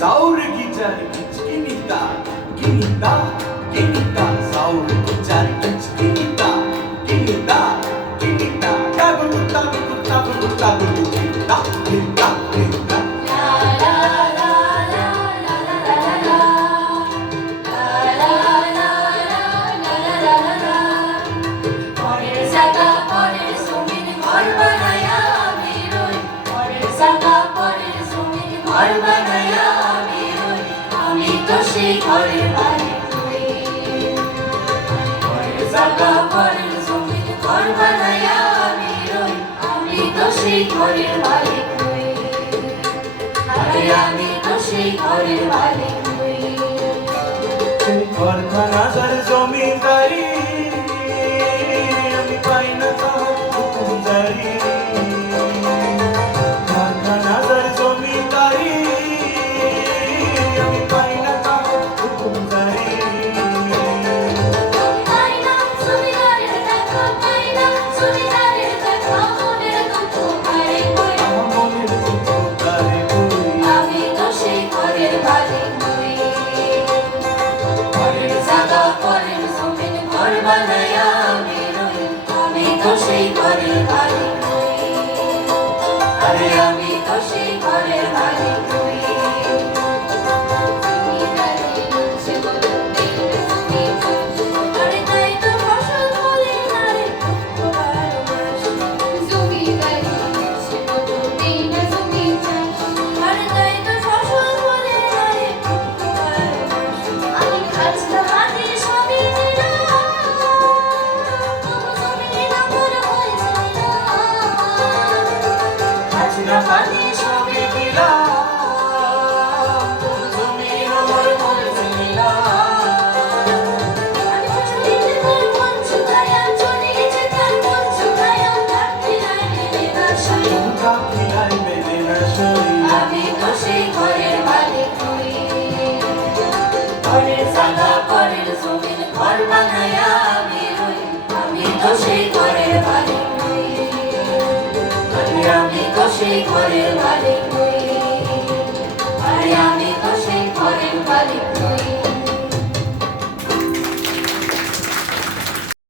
Saur gitar kinita, kinita, kinita. Saur gitar kinita, kinita, kinita. Tabu tabu tabu tabu kinita, kinita, kinita. সেই ঘরের মালিক তুই ঘরের জায়গা ঘরের জমি ঘর বানায়া আমি রই আমি তো সেই ঘরের মালিক তুই আরে আমি তো সেই ঘরের মালিক তুই ঘরখানা যার জমিদারি আমি পাই না তার হুকুমদারি ঘরখানা যার জমিদারি আমি পাই না তার হুকুমদারি পাই না জমিদারের দেখা পাই না জমিদারের দেখা মনের দুঃখ কারে কই আমার মনের দুঃখ কারে কই আমি তো সেই ঘরের মালিক তুই ঘরের জায়গা ঘরের জমিন ঘর বানায়া আমি রই আমি তো সেই ঘরের মালিক তুই আরে আমি তো সেই ঘরের মালিক তুই আরে তাই তো ফসল ফলে না রে জমিদারি সে কত দেই না জমি চাষ আরে তাই তো ফসল ফলে না রে আমি খাজনা হাতে সবই দিলাম তবু জমি না মনে হয়েছে না খাজনা পানি সবই দিলাম তুমি আমার মনে আমি চলিতে তার মন শুকায়া চলিতে তার মন শুকায়া থাকতে নাই মেলে না সই আমি তো সেই ঘরের মালিক তুই ঘরের জায়গা ঘরের জমিন ঘর বানায়া আমি রই আমি তো সেই ঘরের মালিক তুই আরে আমি তো সেই ঘরের মালিক তুই আরে আমি